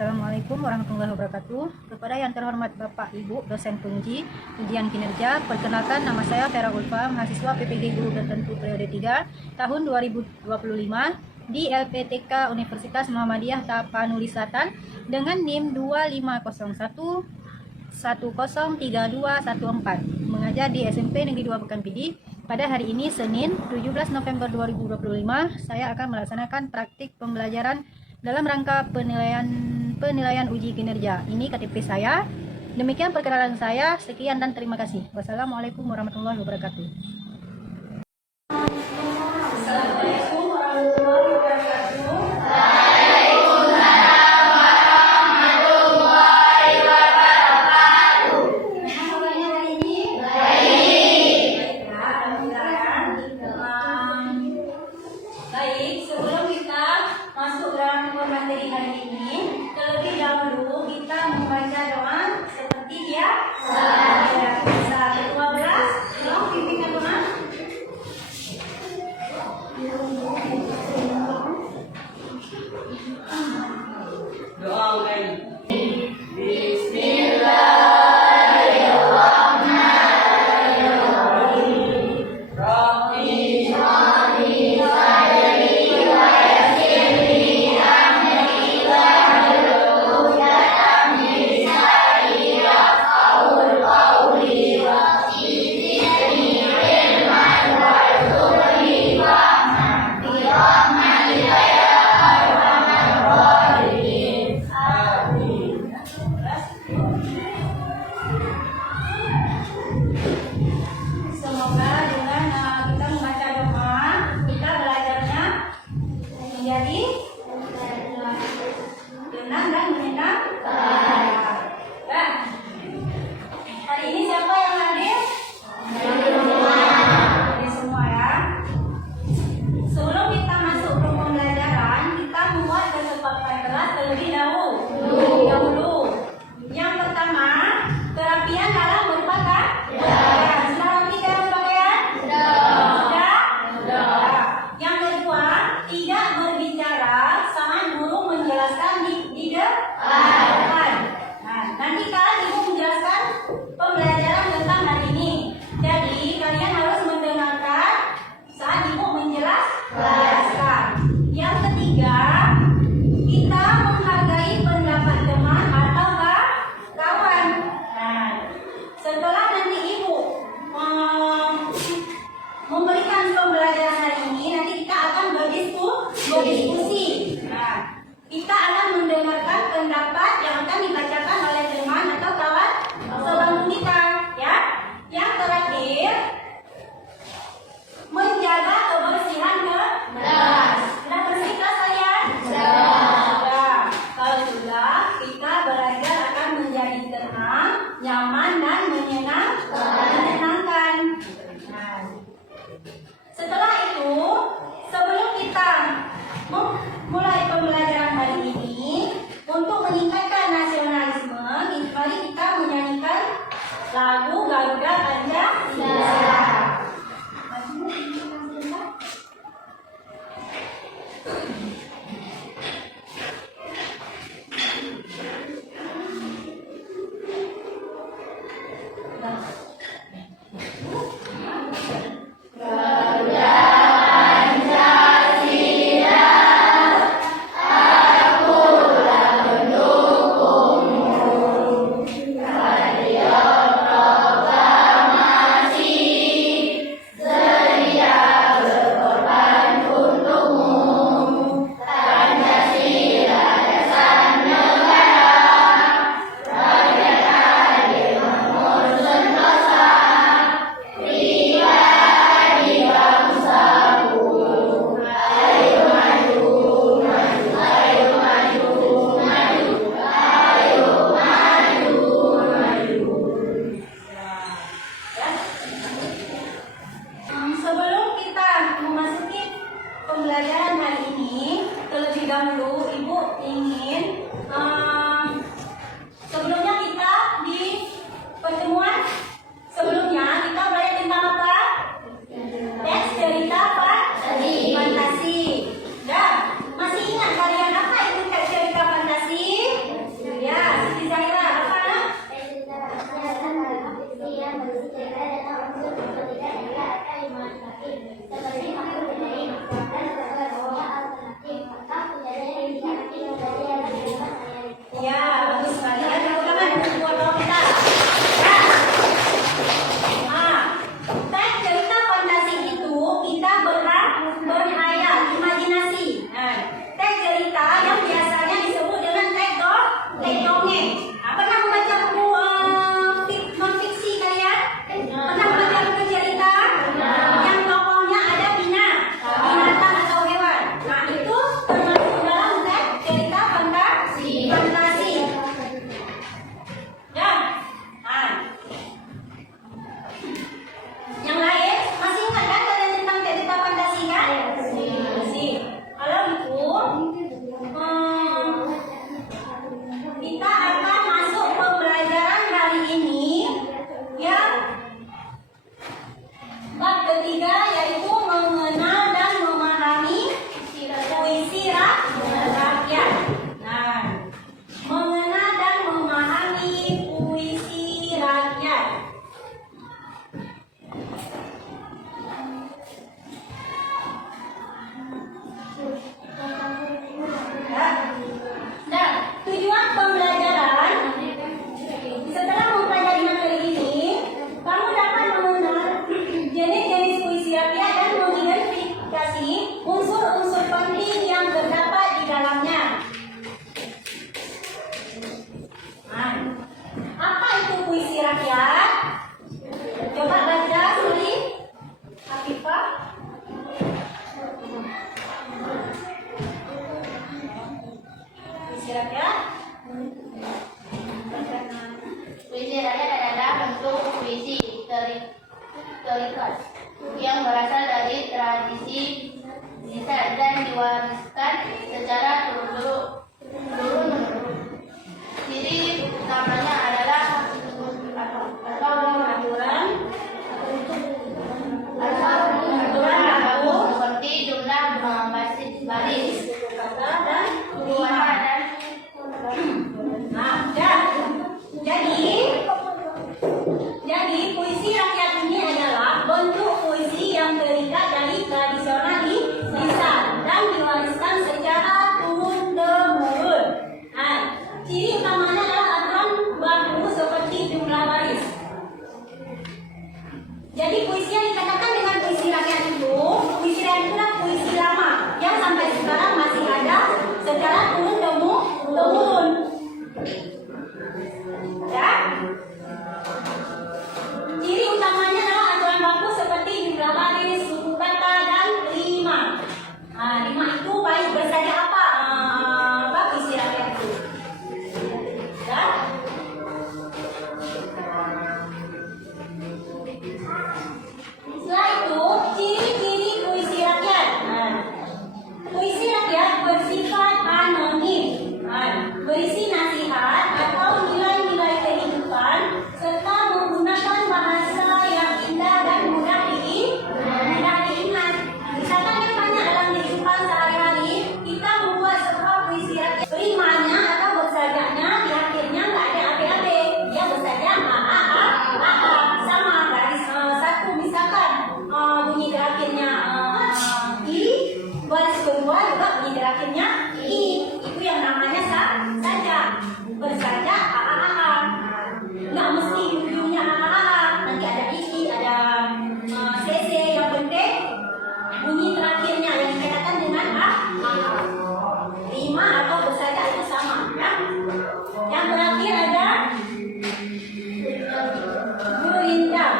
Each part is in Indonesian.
Assalamualaikum warahmatullahi wabarakatuh. Kepada yang terhormat Bapak Ibu dosen penguji ujian kinerja, perkenalkan nama saya Vera Ulfa, mahasiswa PPG Guru Tertentu periode 3 tahun 2025 di LPTK Universitas Muhammadiyah Tapanuli Selatan dengan NIM 2501 103214, mengajar di SMP Negeri 2 Pekanpidi. Pada hari ini Senin 17 November 2025, saya akan melaksanakan praktik pembelajaran dalam rangka penilaian uji kinerja. Ini KTP saya. Demikian perkenalan saya. Sekian dan terima kasih. Wassalamualaikum warahmatullahi wabarakatuh. Assalamualaikum warahmatullahi wabarakatuh. Baik, sebelum kita masuk dalam materi hari ini, terlebih dahulu kita membaca doa seperti biasa. Ketua beras, tolong pimpinkan doa. Doa mulai. Semoga dengan kita membaca doa, kita belajarnya menjadi tenang dan menyenangkan. Dan hari ini siapa yang hadir? Hadir semua ya. Sebelum kita masuk ke pembelajaran, kita membuat kesepakatan kelas terlebih dahulu. Yang pertama, kerapian dalam berpakaian. Sudah rapi dalam berpakaian? Sudah. Yang kedua, tidak berbicara sama guru menjelaskan di depan. Nah, nanti kan ibu menjelaskan pembelajaran tentang hari ini. Jadi kalian harus mendengarkan saat ibu menjelaskan. Yang ketiga, kita menghargai pendapat teman atau kawan. Nah, setelah nanti ibu memberikan pembelajaran hari ini, nanti kita akan berdiskusi. Nah, kita akan mendengarkan pendapat yang akan dibacakan oleh teman atau kawan sebangku kita, ya. Yang terakhir, menjaga kebersihan kelas. Sudah bersih kelas kalian? Sudah. Kalau sudah, kita belajar akan menjadi tenang, nyaman dan menyenangkan. Nah, setelah itu, sebelum kita mulai pembelajaran hari ini, untuk meningkatkan nasionalisme, mari kita menyanyikan lagu Garuda Pancasila. Proklamasi terikat yang berasal dari tradisi lisan dan diwariskan secara turun-menurun. Ciri utamanya adalah pengaturan baku seperti jumlah baris, kata dan warna dan jadi puisi rakyat ini adalah bentuk puisi yang terikat dari tradisional lisan dan diwariskan secara turun-temurun. Ciri utamanya adalah aturan baku seperti jumlah baris. Jadi puisi yang dikatakan dengan puisi rakyat itu adalah puisi lama yang sampai sekarang masih ada secara turun-temurun. Ya. Ciri utamanya adalah aturan baku seperti jumlah baris, suku kata, dan rima. Rima itu baik bersaja apa puisi rakyat itu. Ya. Setelah itu, ciri-ciri puisi rakyat. Puisi rakyat bersifat anonim, berisi nasihat atau nilai-nilai kehidupan serta menggunakan bahasa yang indah dan mudah diingat. Misalkan yang banyak dalam kehidupan sehari-hari, kita membuat sebuah puisi rakyat. Rimanya atau bersajanya di akhirnya nggak ada AB-AB, dia bersaja sama garis satu. Misalkan bunyi terakhirnya I, baris kedua juga bunyi terakhirnya I. Itu yang namanya saja bersaja nggak mesti ujungnya nanti ada I, ada CC. Yang penting bunyi terakhirnya yang dikatakan dengan rima atau bersaja itu sama ya. Yang terakhir ada gurindam.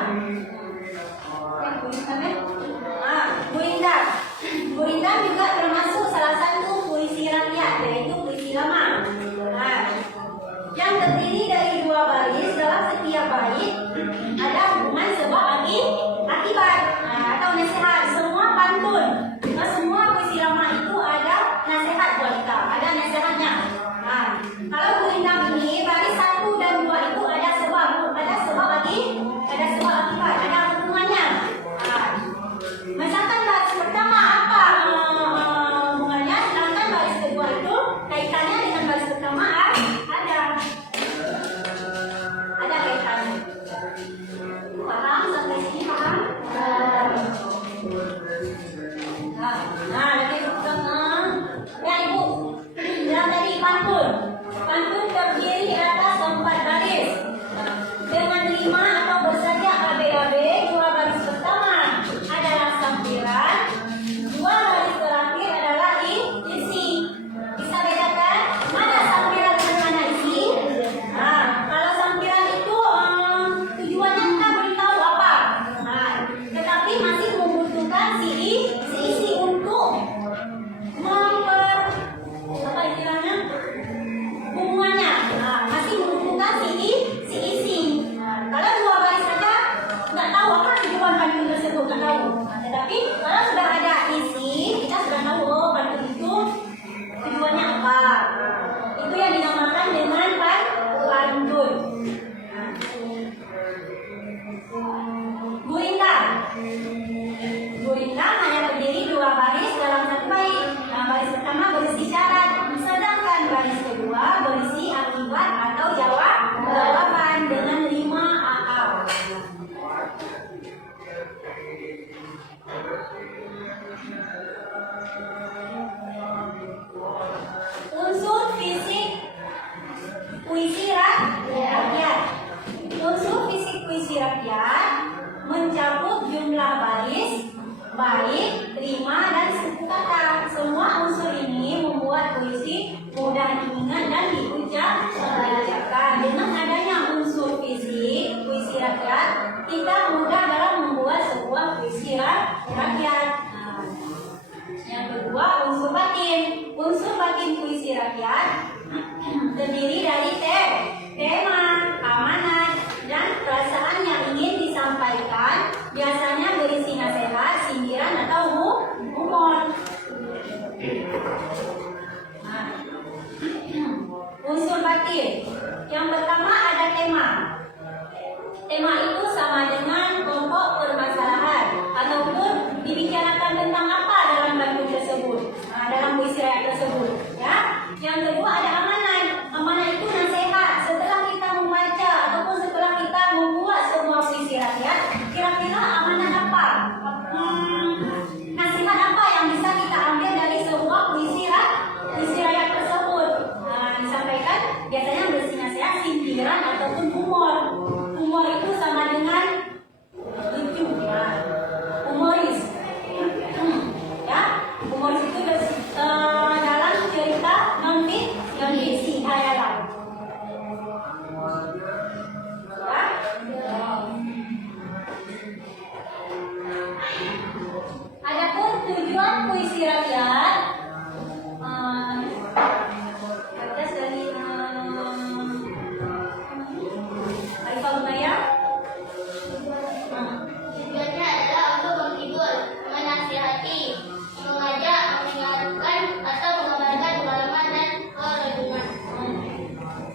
Gurindam juga termasuk salah satu puisi rakyat, yaitu puisi lama. Yang terdiri dari 2 baris. Dalam setiap bait ada hubungan sebab akibat atau nasihat. Semua pantun, semua puisi lama itu ada nasihat buat kita, ada nasihatnya. Kalau gurindam ini baris 1 dan 2 itu ada sebab akibat, ada hubungannya. Misalkan baris pertama apa hubungannya, sedangkan baris kedua itu kaitannya dengan baris pertama ada kaitannya. Paham sampai sini? Paham? Lebih ya Ibu, yang dari pantun terdiri atas 4 baris dengan 5 atau bersaja AB-AB. 2 baris pertama adalah sampiran, 2 baris terakhir adalah isi. Bisa bedakan mana sampiran dan mana isi? Kalau sampiran itu tujuannya kita beritahu apa, tetapi masih membutuhkan si isi untuk apa istilahnya, hubungannya. Masih membutuhkan si isi. Kalau 2 baris saja nggak tahu apa tujuan pantun tersebut, nggak tahu. Tetapi kalau sudah ada isi, kita sudah tahu pantun itu tujuannya apa. Itu yang dinamakan dengan pantun. Gurindam hanya terdiri 2 baris dalam 1 bait. Baris pertama berisi syarat, sedangkan baris kedua berisi akibat atau jawaban dengan 5 akal. Unsur fisik puisi rakyat. Unsur fisik puisi rakyat mencakup jumlah baris, bait, rima, dan suku kata. Semua unsur ini membuat puisi mudah diingat dan diucapkan. Dengan adanya unsur fisik puisi rakyat, kita mudah dalam membuat sebuah puisi rakyat. Yang kedua, unsur batin. Unsur batin puisi rakyat terdiri dari tema, amanat, dan perasaan yang ingin disampaikan. Biasanya batin. Yang pertama ada tema. Tema itu sama dengan pokok permasalahan ataupun dibicarakan tentang apa dalam lagu tersebut, dalam puisi rakyat tersebut. Ya. Yang kedua ada amanat. Amanat itu nasihat. Setelah kita membaca ataupun setelah kita membuat sebuah puisi rakyat, kira-kira amanat apa? Nasihat apa yang bisa kita ambil dari sebuah puisi rakyat tersebut? Disampaikan biasanya berisi nasihat, sindiran ataupun humor. Humor itu sama dengan lucu, humoris. Ya, humoris itu dalam cerita non-fiksi hayalan. Ya. Adapun tujuan puisi rakyat, atas dari Arifah Gunaya. Tujuannya adalah untuk menghibur, menasihati, mengajak, mengingatkan, atau mengabarkan pengalaman dan kerenungan.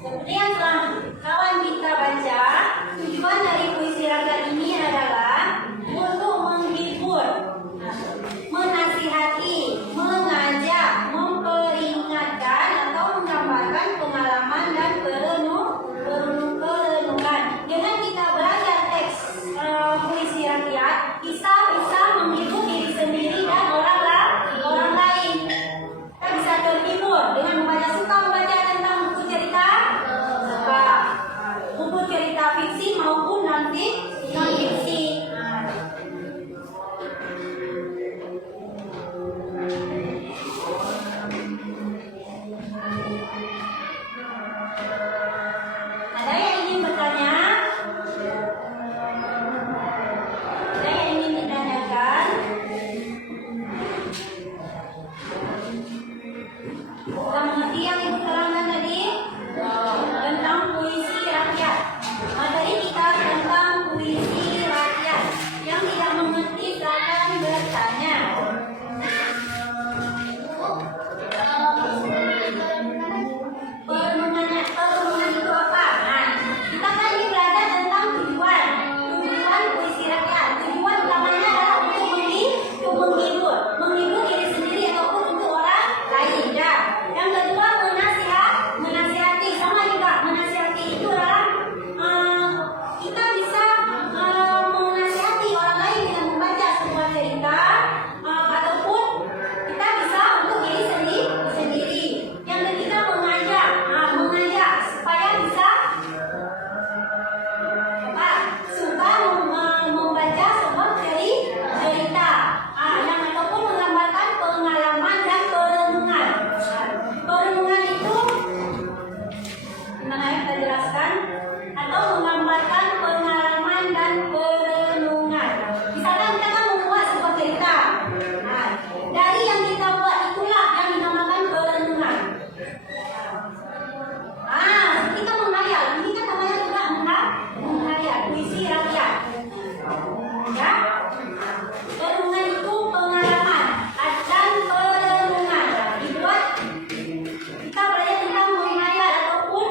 Seperti yang telah kawan kita baca, tujuan dari puisi rakyat ini adalah untuk menghibur, menasihati, mengajak, memperingatkan atau menggambarkan pengalaman dan kerenungan. Dengan kita belajar teks puisi rakyat, kita bisa menghibur diri sendiri dan orang lain. Kita bisa terhibur dengan membaca. Suka membaca tentang buku cerita? Suka. Buku cerita fiksi maupun non-fiksi. Ada yang ingin bertanya? Ada yang ingin ditanyakan? Sudah mengerti yang Ibu terangkan tadi? Tentang puisi rakyat. Materi kita tentang puisi rakyat. Yang tidak mengerti silakan bertanya. Perenungan itu apa? Nah, kita tadi belajar tentang tujuan puisi rakyat. Tujuan utamanya adalah untuk menghibur diri sendiri ataupun untuk orang lain. Ya. Yang kedua menasihati, sama juga menasihati itu adalah kita bisa menasihati orang lain dengan membaca sebuah cerita ataupun kita bisa untuk diri sendiri. Yang ketiga mengajak supaya bisa suka membaca sebuah cerita yang ataupun menggambarkan pengalaman dan kerenungan. Kerenungan itu gimana ya kita jelaskan? Atau menggambarkan pengalaman dan kerenungan. Misalkan kita kan membuat sebuah cerita. Dari yang kita buat itulah yang dinamakan kerenungan. Kita menghayal. Ini kan namanya juga menghayal, puisi rakyat. Ya. Kerenungan itu pengalaman dan kerenungan. Dibuat kita belajar tentang menghayal ataupun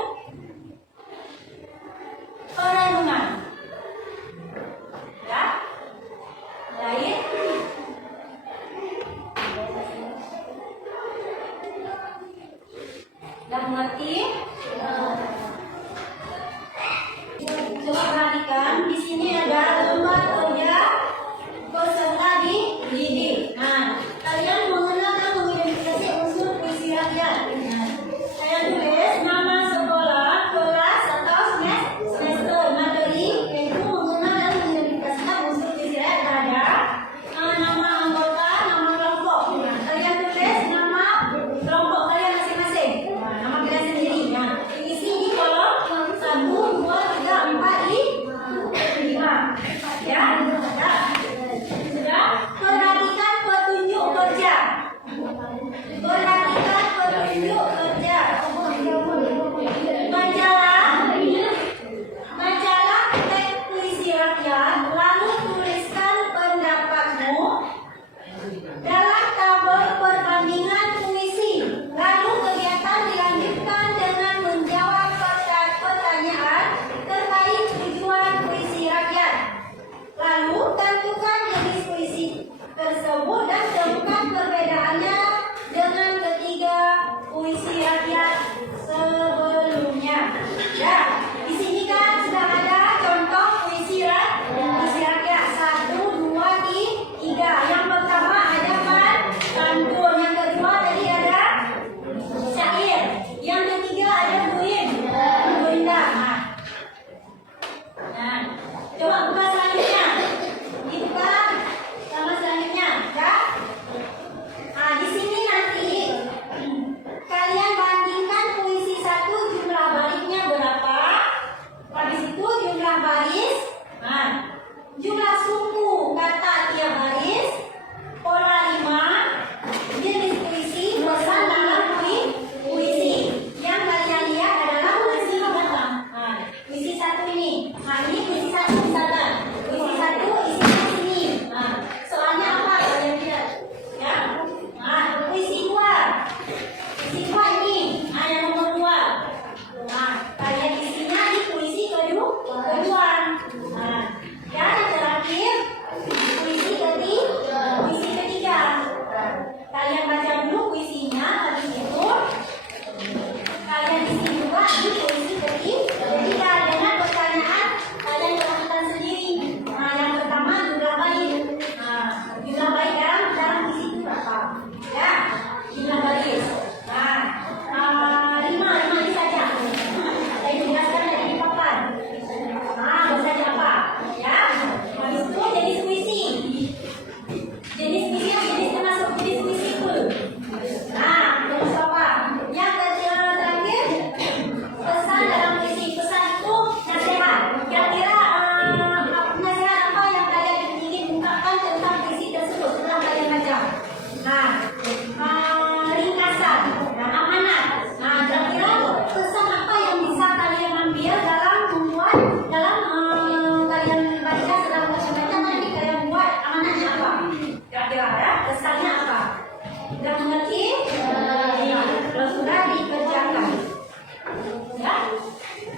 Ya. Assalamualaikum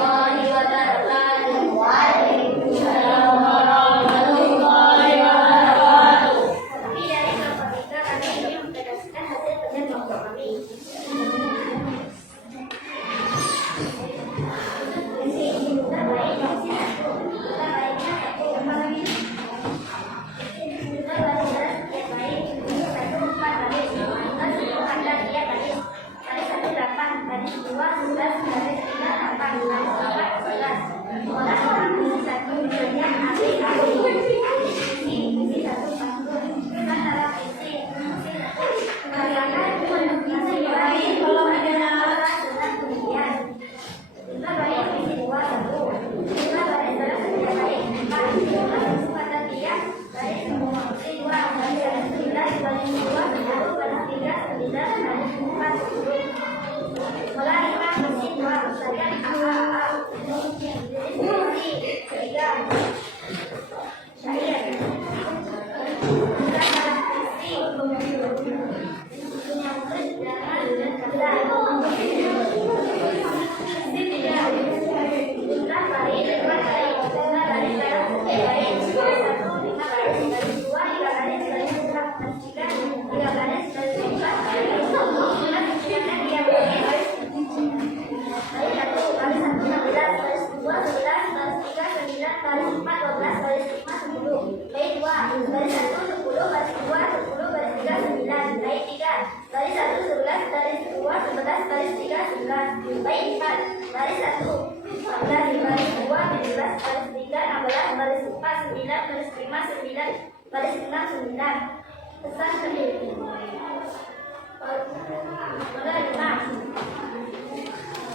warahmatullahi wabarakatuh. Waalaikumsalam warahmatullahi wabarakatuh. Kami dari kelompok kita kami ingin mempresentasikan hasil kerja kelompok kami. Pesan kedua.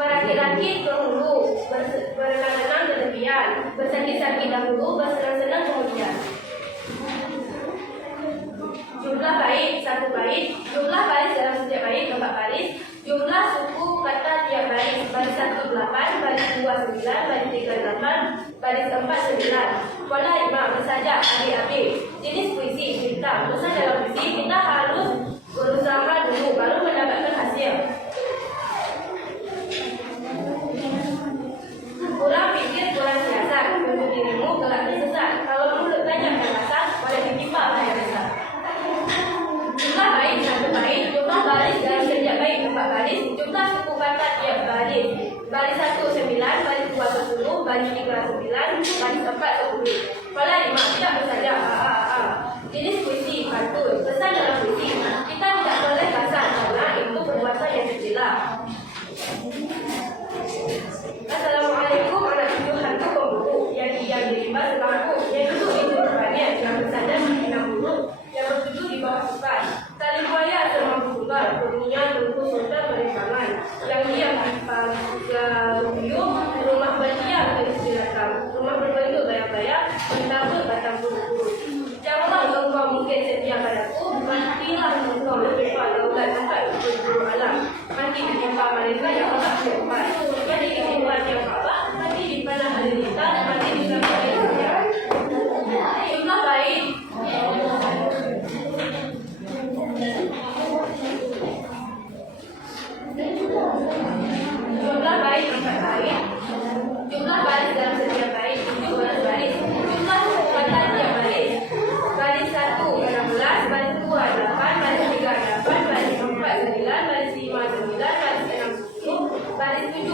Merakit-rakit penghulu, berenang-renang berlebihan, bersakit-sakit dahulu, bersenang-senang kemudian. Jumlah bait, 1 bait. Jumlah baris dalam setiap bait, 4 baris. Jumlah suku kata tiap baris. Baris 1, 8, baris 2, 9, baris 3, 8, baris 4, 9. Pola 5, bersajak, adik-adik. Jenis puisi, cerita. Urusan dalam puisi, kita harus berusaha dulu, baru mendapatkan hasil. Kurang pikir, kurang siasat. Untuk dirimu kelak tersesat. Kalau mulut banyak alasan, boleh ditimpa bahaya besar. Jumlah bait, 1 bait. Jumlah baris dalam setiap bait, 4 baris. Jumlah suku kata tiap baris. Baris 1, baris 39, baris 4 10. Soalan 5, tidak bersaja. Jenis puisi, pantun. Pesan dalam puisi, kita tidak boleh kasar karena itu perbuatan yang tercela. Assalamualaikum anak cucu hantu pemburu yang diam di rimba sebangku, yang duduk di depannya, yang bersandar di pinang bulu, yang bertujuh di bawah sukan. Tali buaya semampu tunggal, bunyinya tunggu sultan berimbangan, yang diam di paguyup, rumah berdiam dari silakan, rumah berbentuk bayang-bayang, menabur batang bulu-bulu. Janganlah engkau mungkin setia padaku, matilah engkau lebih pada ulat tempat berburu alam. Mati di timpa mereka yang Allah berempat. Mati di timpa yang Allah, mati di panah halilintar, mati di belakang dunia. Jumlah baik. Jumlah baik 4 baik. Jumlah baris dalam setiap baris 17 baris. Jumlah kata tiap baris. Baris 1 16, baris 2 8, baris 3 8, baris 4 9, baris 5 9, baris 6 10, baris 7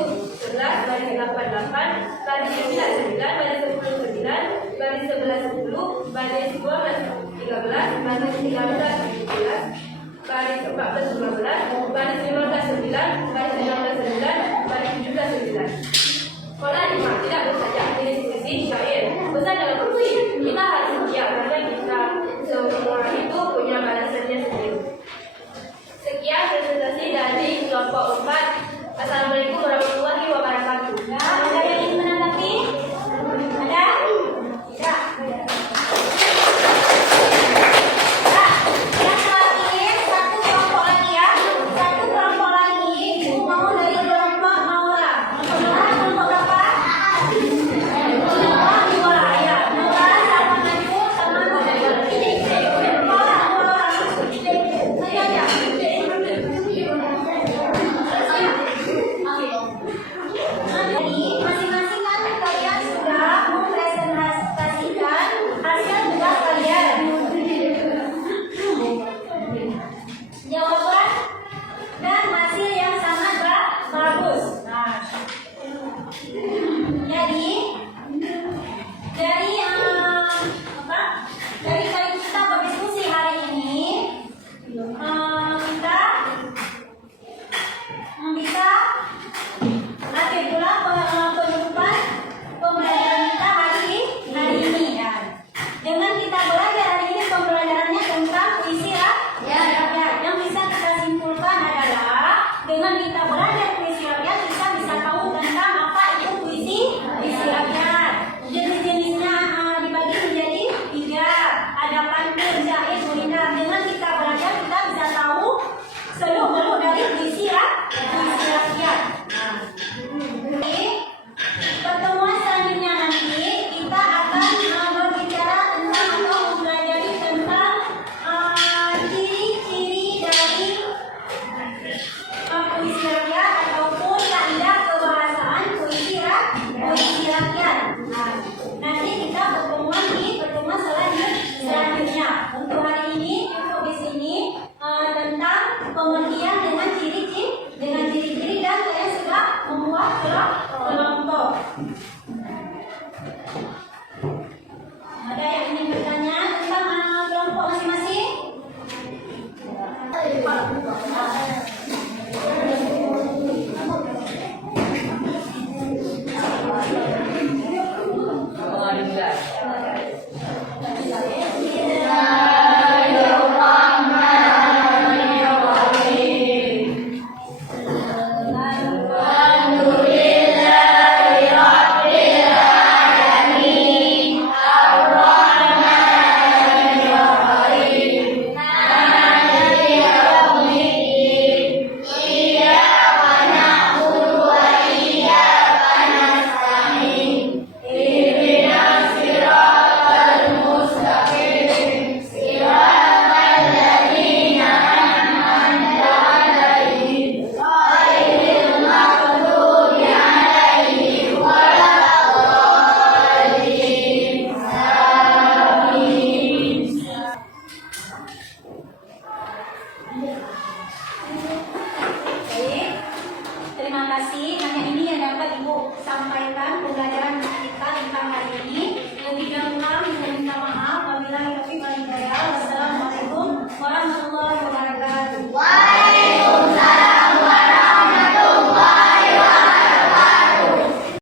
11, baris 8 8, baris 9 9, baris 10 9, baris 11 10, baris 12 13, baris 13 17, baris 14 15, baris 15 9, baris 16 9, baris 17 9. Soalan 5, tidak bersaja. Jenis puisi, syair. Pesan dalam puisi, kita harus setia karena kita semua itu punya balasannya sendiri. Sekian presentasi dari kelompok 4. Assalamualaikum warahmatullahi wabarakatuh. Ada yang ingin menanggapi? Ada? Tidak. Yang terakhir, satu kelompok lagi ya. Satu kelompok lagi, ibu mau dari kelompok Maura. Kelompok berapa? Kelompok Maura ya. Maura sama maju sama Jadi masing-masing kan kalian sudah mempresentasikan hasil tugas kalian. Jawaban dan hasil yang sangat bagus. Nah, jadi dari apa? Dari kali kita berdiskusi hari ini, kita bisa akhirnya penutupan pembelajaran kita hari ini ya. Dengan kita belajar hari ini pembelajarannya tentang puisi rakyat. Yang bisa kita simpulkan adalah dengan kita belajar puisi rakyat kita bisa tahu tentang apa itu puisi rakyat. Jenis-jenisnya dibagi menjadi 3. Ada pantun, syair, guitar. Dengan kita belajar kita bisa tahu seluk-beluk dari puisi rakyat. Oke, pertemuan selanjutnya nanti kita akan berbicara tentang atau mempelajari tentang ciri-ciri dari puisi rakyat ataupun kaidah kebahasaan puisi rakyat. Nanti kita pertemuan di pertemuan selanjutnya. Untuk hari ini cukup di sini tentang pengertian dengan ciri-ciri dan kalian sudah membuat kelompok.